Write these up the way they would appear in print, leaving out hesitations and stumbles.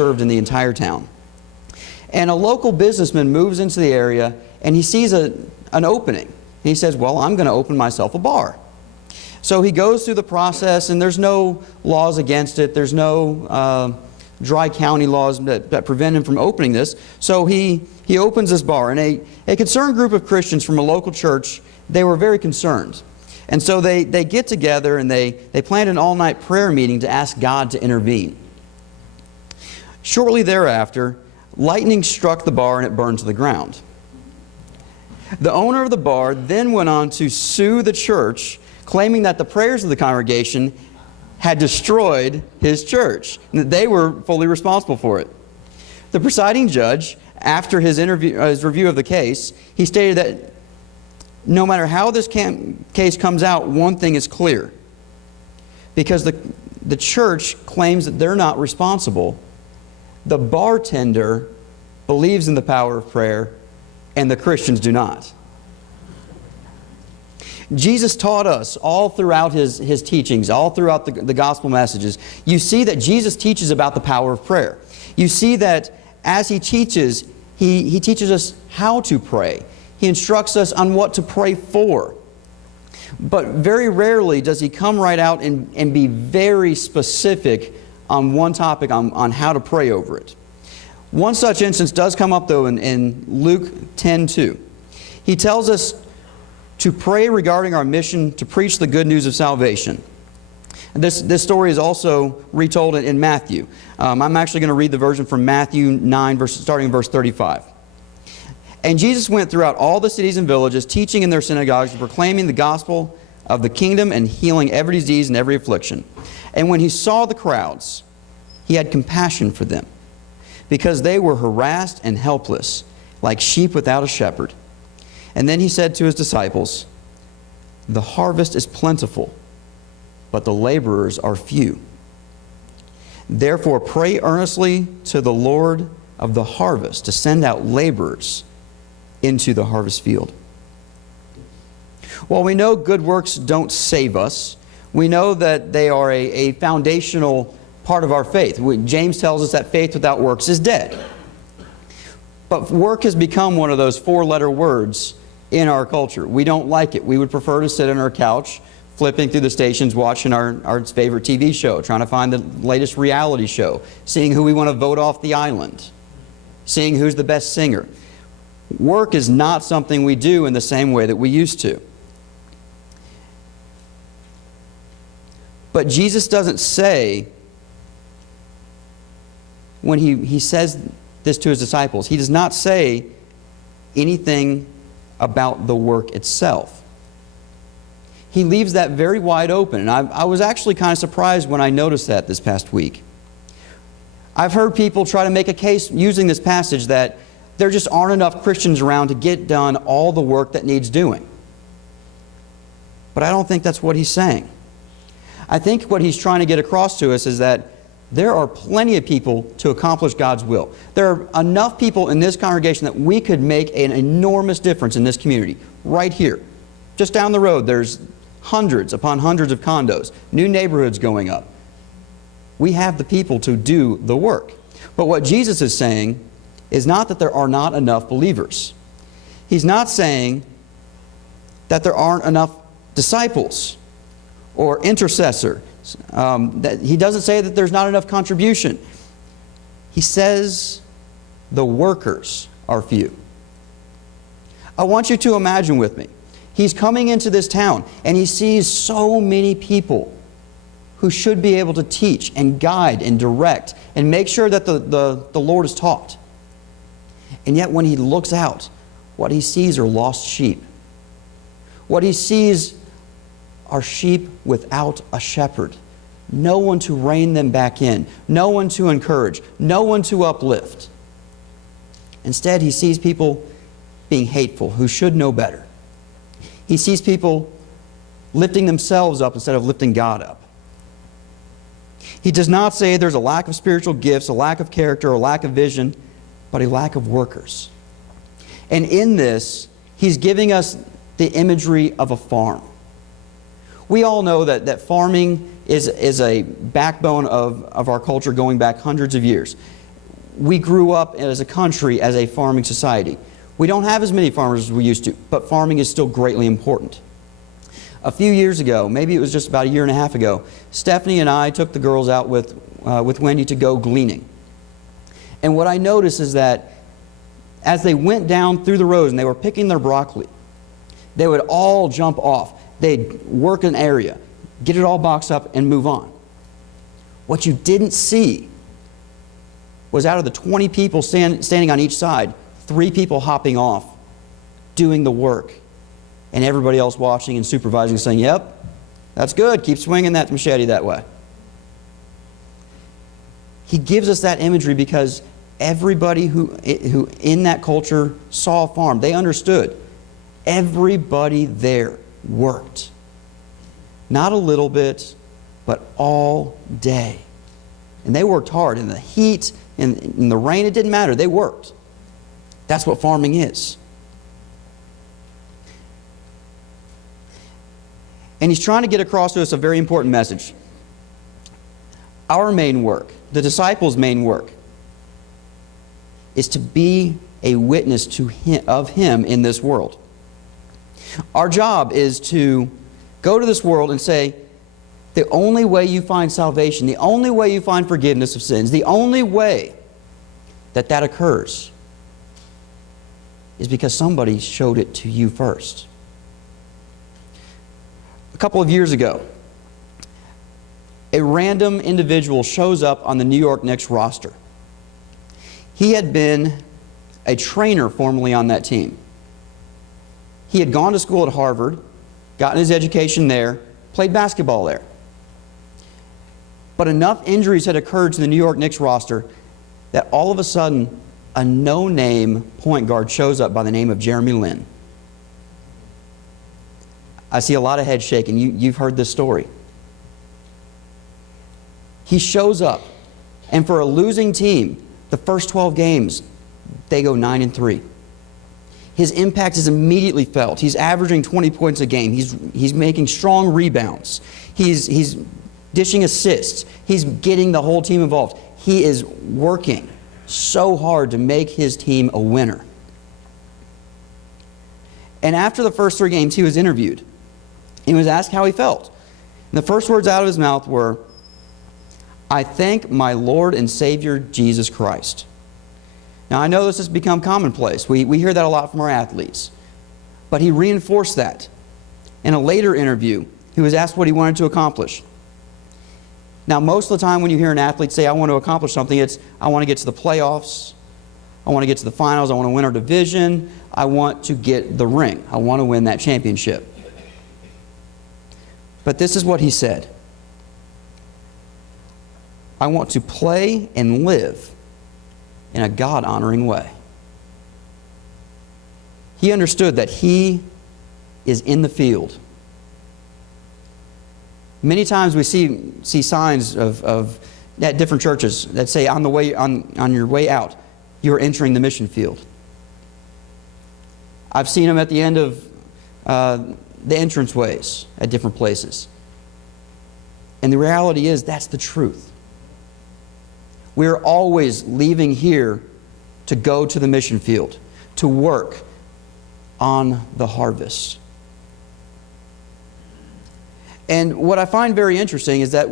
served in the entire town. And a local businessman moves into the area and he sees an opening. And he says, well, I'm going to open myself a bar. So he goes through the process, and there's no laws against it. There's no dry county laws that prevent him from opening this. So he opens this bar. And a concerned group of Christians from a local church, they were very concerned. And so they get together and they planned an all-night prayer meeting to ask God to intervene. Shortly thereafter, lightning struck the bar and it burned to the ground. The owner of the bar then went on to sue the church, claiming that the prayers of the congregation had destroyed his church, and that they were fully responsible for it. The presiding judge, after his review of the case, he stated that no matter how this case comes out, one thing is clear. Because the church claims that they're not responsible, the bartender believes in the power of prayer, and the Christians do not. Jesus taught us all throughout His teachings, all throughout the gospel messages. You see that Jesus teaches about the power of prayer. You see that as He teaches, He teaches us how to pray. He instructs us on what to pray for. But very rarely does He come right out and be very specific on one topic, on how to pray over it. One such instance does come up, though, in Luke 10:2. He tells us to pray regarding our mission to preach the good news of salvation. And this story is also retold in Matthew. I'm actually going to read the version from Matthew 9, starting in verse 35. And Jesus went throughout all the cities and villages, teaching in their synagogues and proclaiming the gospel of the kingdom and healing every disease and every affliction. And when He saw the crowds, He had compassion for them, because they were harassed and helpless, like sheep without a shepherd. And then He said to His disciples, the harvest is plentiful, but the laborers are few. Therefore pray earnestly to the Lord of the harvest to send out laborers into the harvest field. While we know good works don't save us, we know that they are a foundational part of our faith. James tells us that faith without works is dead. But work has become one of those four-letter words in our culture. We don't like it. We would prefer to sit on our couch, flipping through the stations, watching our favorite TV show, trying to find the latest reality show, seeing who we want to vote off the island, seeing who's the best singer. Work is not something we do in the same way that we used to. But Jesus doesn't say, when He says this to His disciples, He does not say anything about the work itself. He leaves that very wide open. And I was actually kind of surprised when I noticed that this past week. I've heard people try to make a case using this passage that there just aren't enough Christians around to get done all the work that needs doing. But I don't think that's what He's saying. I think what He's trying to get across to us is that there are plenty of people to accomplish God's will. There are enough people in this congregation that we could make an enormous difference in this community, right here. Just down the road, there's hundreds upon hundreds of condos, new neighborhoods going up. We have the people to do the work. But what Jesus is saying is not that there are not enough believers. He's not saying that there aren't enough disciples or intercessors. He doesn't say that there's not enough contribution. He says the workers are few. I want you to imagine with me. He's coming into this town and he sees so many people who should be able to teach and guide and direct and make sure that the Lord is taught. And yet when he looks out, what he sees are lost sheep. What he sees are sheep without a shepherd. No one to rein them back in. No one to encourage. No one to uplift. Instead, he sees people being hateful who should know better. He sees people lifting themselves up instead of lifting God up. He does not say there's a lack of spiritual gifts, a lack of character, a lack of vision, but a lack of workers. And in this, he's giving us the imagery of a farm. We all know that farming is a backbone of our culture going back hundreds of years. we grew up as a country as a farming society. We don't have as many farmers as we used to, but farming is still greatly important. A few years ago, maybe it was just about a year and a half ago, Stephanie and I took the girls out with Wendy to go gleaning. And what I noticed is that as they went down through the rows and they were picking their broccoli, they would all jump off. They'd work an area, get it all boxed up, and move on. What you didn't see was out of the 20 people standing on each side, 3 people hopping off, doing the work, and everybody else watching and supervising, saying, "Yep, that's good. Keep swinging that machete that way." He gives us that imagery because everybody who in that culture saw a farm. They understood. Everybody there worked. Not a little bit, but all day. And they worked hard. In the heat, in the rain, it didn't matter. They worked. That's what farming is. And he's trying to get across to us a very important message. Our main work, the disciples' main work, is to be a witness of Him in this world. Our job is to go to this world and say, the only way you find salvation, the only way you find forgiveness of sins, the only way that occurs is because somebody showed it to you first. A couple of years ago, a random individual shows up on the New York Knicks roster. He had been a trainer formerly on that team. He had gone to school at Harvard, gotten his education there, played basketball there. But enough injuries had occurred to the New York Knicks roster that all of a sudden a no-name point guard shows up by the name of Jeremy Lin. I see a lot of heads shaking. You've heard this story. He shows up, and for a losing team, the first 12 games, they go 9-3. His impact is immediately felt. He's averaging 20 points a game. He's making strong rebounds. He's dishing assists. He's getting the whole team involved. He is working so hard to make his team a winner. And after the first 3 games, he was interviewed. He was asked how he felt. And the first words out of his mouth were, "I thank my Lord and Savior Jesus Christ." Now, I know this has become commonplace. We hear that a lot from our athletes. But he reinforced that. In a later interview, he was asked what he wanted to accomplish. Now, most of the time when you hear an athlete say, "I want to accomplish something," it's, "I want to get to the playoffs. I want to get to the finals. I want to win our division. I want to get the ring. I want to win that championship." But this is what he said. "I want to play and live in a God-honoring way." He understood that he is in the field. Many times we see signs of at different churches that say, on your way out, you're entering the mission field. I've seen them at the end of the entranceways at different places. And the reality is, that's the truth. We're always leaving here to go to the mission field, to work on the harvest. And what I find very interesting is that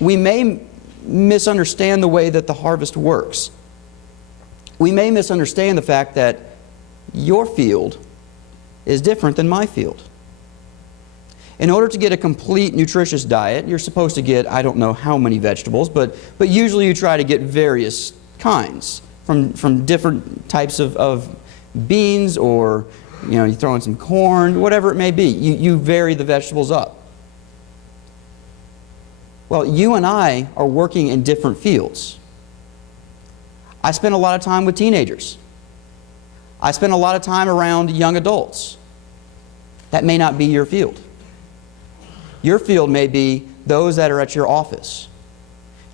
we may misunderstand the way that the harvest works. We may misunderstand the fact that your field is different than my field. In order to get a complete nutritious diet, you're supposed to get, I don't know how many vegetables, but usually you try to get various kinds from different types of beans, or you throw in some corn, whatever it may be. You vary the vegetables up. Well, you and I are working in different fields. I spend a lot of time with teenagers. I spend a lot of time around young adults. That may not be your field. Your field may be those that are at your office.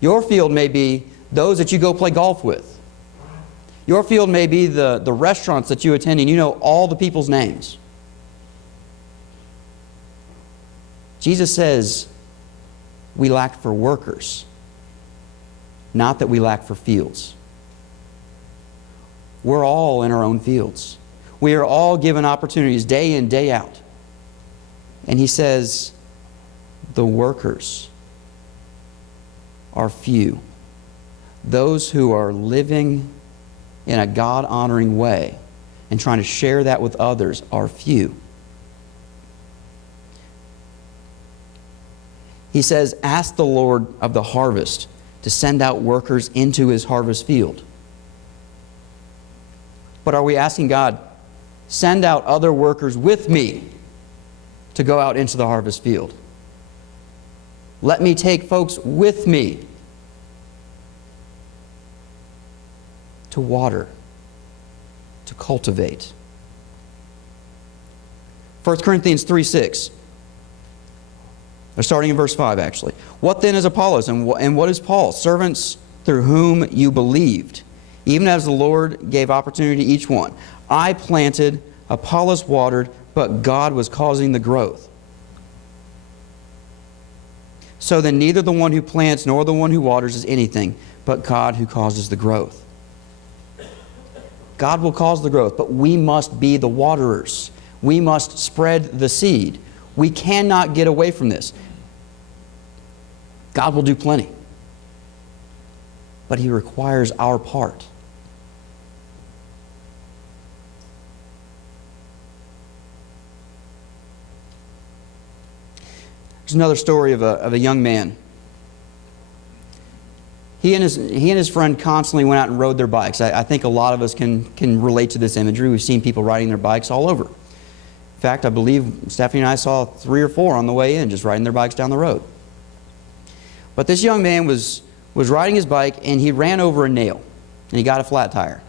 Your field may be those that you go play golf with. Your field may be the restaurants that you attend, and you know all the people's names. Jesus says we lack for workers, not that we lack for fields. We're all in our own fields. We are all given opportunities day in, day out. And he says, the workers are few. Those who are living in a God-honoring way and trying to share that with others are few. He says, ask the Lord of the harvest to send out workers into his harvest field. But are we asking God, send out other workers with me to go out into the harvest field? Let me take folks with me to water, to cultivate. 1 Corinthians 3:6. They're starting in verse 5, actually. What then is Apollos and what is Paul? Servants through whom you believed, even as the Lord gave opportunity to each one. I planted, Apollos watered, but God was causing the growth. So then neither the one who plants nor the one who waters is anything, but God who causes the growth. God will cause the growth, but we must be the waterers. We must spread the seed. We cannot get away from this. God will do plenty, but he requires our part. There's another story of a young man. He and his friend constantly went out and rode their bikes. I think a lot of us can relate to this imagery. We've seen people riding their bikes all over. In fact, I believe Stephanie and I saw 3 or 4 on the way in, just riding their bikes down the road. But this young man was riding his bike, and he ran over a nail, and he got a flat tire.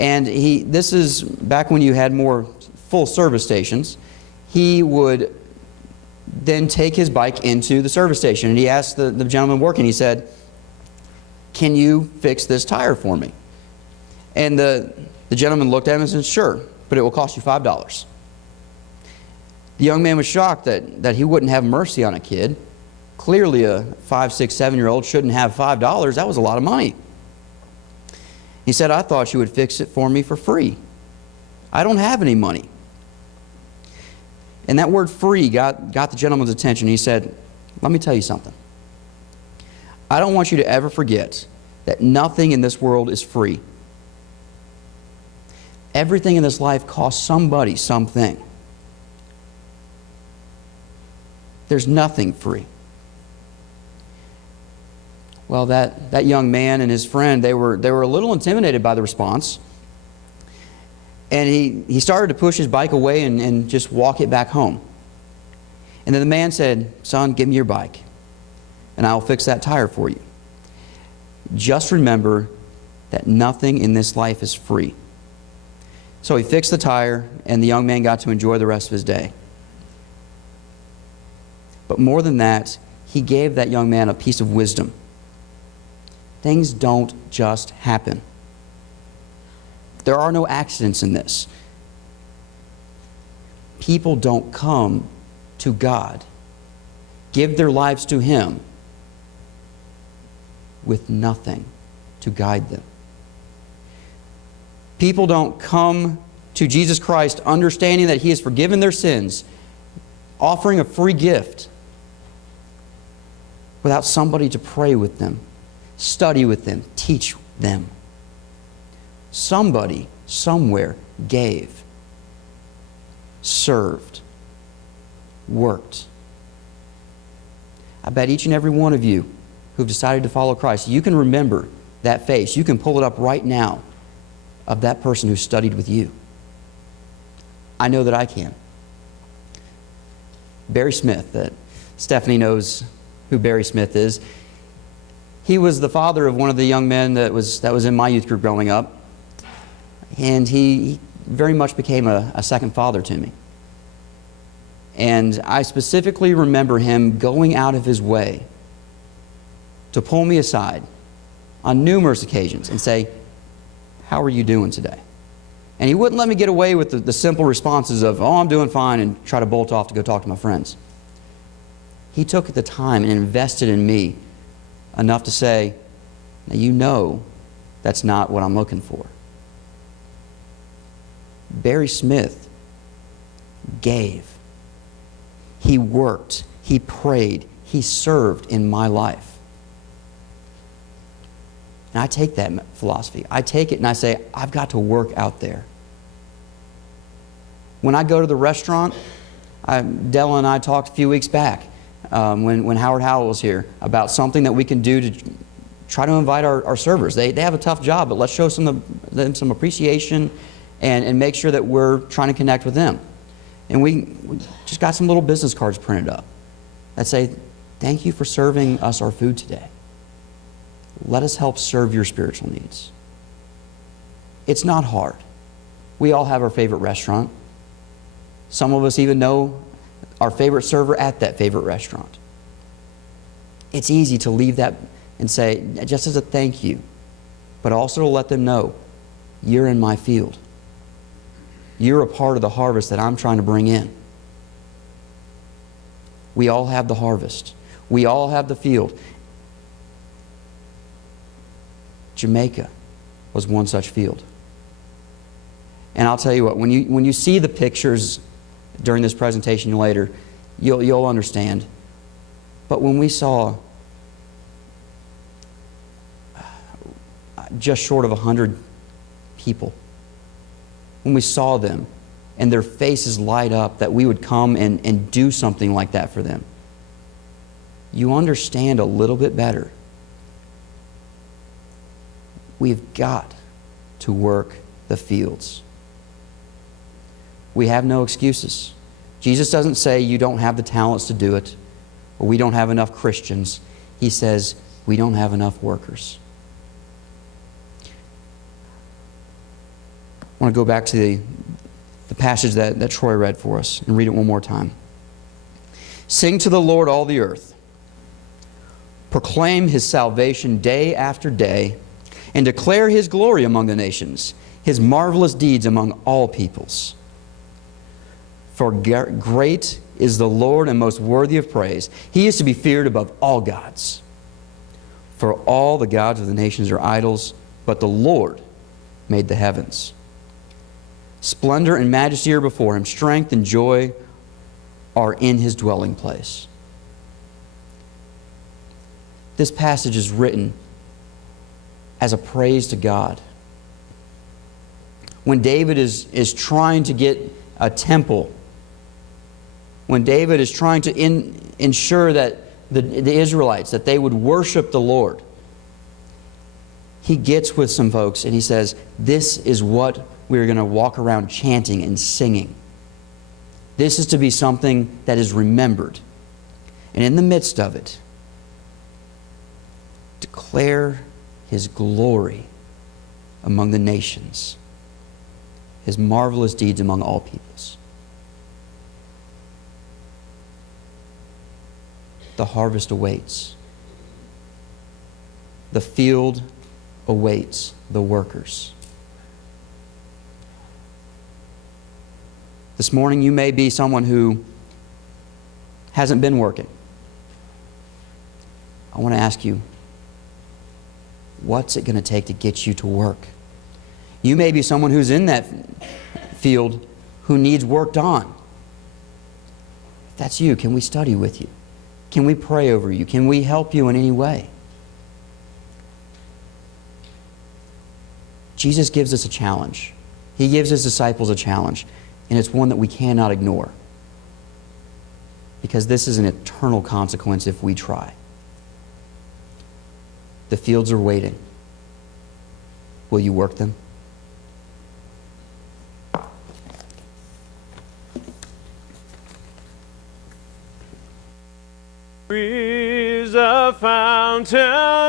And this is back when you had more full service stations. He would then take his bike into the service station, and he asked the gentleman working, he said, can you fix this tire for me? And the gentleman looked at him and said, sure, but it will cost you $5. The young man was shocked that he wouldn't have mercy on a kid. Clearly a 5, 6, 7-year-old shouldn't have $5. That was a lot of money. He said, I thought you would fix it for me for free. I don't have any money. And that word free got the gentleman's attention. He said, let me tell you something. I don't want you to ever forget that nothing in this world is free. Everything in this life costs somebody something. There's nothing free. Well, that young man and his friend, they were a little intimidated by the response. And he started to push his bike away and just walk it back home. And then the man said, son, give me your bike, and I'll fix that tire for you. Just remember that nothing in this life is free. So he fixed the tire, and the young man got to enjoy the rest of his day. But more than that, he gave that young man a piece of wisdom. Things don't just happen. There are no accidents in this. People don't come to God, give their lives to him, with nothing to guide them. People don't come to Jesus Christ understanding that he has forgiven their sins, offering a free gift, without somebody to pray with them, study with them, teach them. Somebody, somewhere, gave, served, worked. I bet each and every one of you who've decided to follow Christ, you can remember that face. You can pull it up right now of that person who studied with you. I know that I can. Barry Smith, that Stephanie knows who Barry Smith is. He was the father of one of the young men that was in my youth group growing up. And he very much became a second father to me. And I specifically remember him going out of his way to pull me aside on numerous occasions and say, how are you doing today? And he wouldn't let me get away with the simple responses of, oh, I'm doing fine, and try to bolt off to go talk to my friends. He took the time and invested in me enough to say, now you know that's not what I'm looking for. Barry Smith gave. He worked. He prayed. He served in my life. And I take that philosophy. I take it and I say, I've got to work out there. When I go to the restaurant, Della and I talked a few weeks back when Howard Howell was here about something that we can do to try to invite our servers. They have a tough job, but let's show them some appreciation and make sure that we're trying to connect with them. And we just got some little business cards printed up that say, thank you for serving us our food today. Let us help serve your spiritual needs. It's not hard. We all have our favorite restaurant. Some of us even know our favorite server at that favorite restaurant. It's easy to leave that and say, just as a thank you, but also to let them know, you're in my field. You're a part of the harvest that I'm trying to bring in. We all have the harvest. We all have the field. Jamaica was one such field. And I'll tell you what, when you see the pictures during this presentation later, you'll understand. But when we saw just short of 100 people, when we saw them and their faces light up that we would come and do something like that for them, you understand a little bit better. We've got to work the fields. We have no excuses. Jesus doesn't say you don't have the talents to do it, or we don't have enough Christians. He says we don't have enough workers. I want to go back to the passage that Troy read for us and read it one more time. Sing to the Lord, all the earth. Proclaim His salvation day after day, and declare His glory among the nations, His marvelous deeds among all peoples. For great is the Lord and most worthy of praise. He is to be feared above all gods. For all the gods of the nations are idols, but the Lord made the heavens. Splendor and majesty are before Him. Strength and joy are in His dwelling place. This passage is written as a praise to God. When David is trying to get a temple, when David is trying to ensure that the Israelites, that they would worship the Lord, he gets with some folks and he says, this is what we're going to walk around chanting and singing. This is to be something that is remembered. And in the midst of it, declare His glory among the nations, His marvelous deeds among all peoples. The harvest awaits. The field awaits the workers. This morning you may be someone who hasn't been working. I want to ask you, what's it going to take to get you to work? You may be someone who's in that field who needs worked on. If that's you, can we study with you? Can we pray over you? Can we help you in any way? Jesus gives us a challenge. He gives His disciples a challenge, and it's one that we cannot ignore, because this is an eternal consequence if we try. The fields are waiting. Will you work them? Breeze a fountain.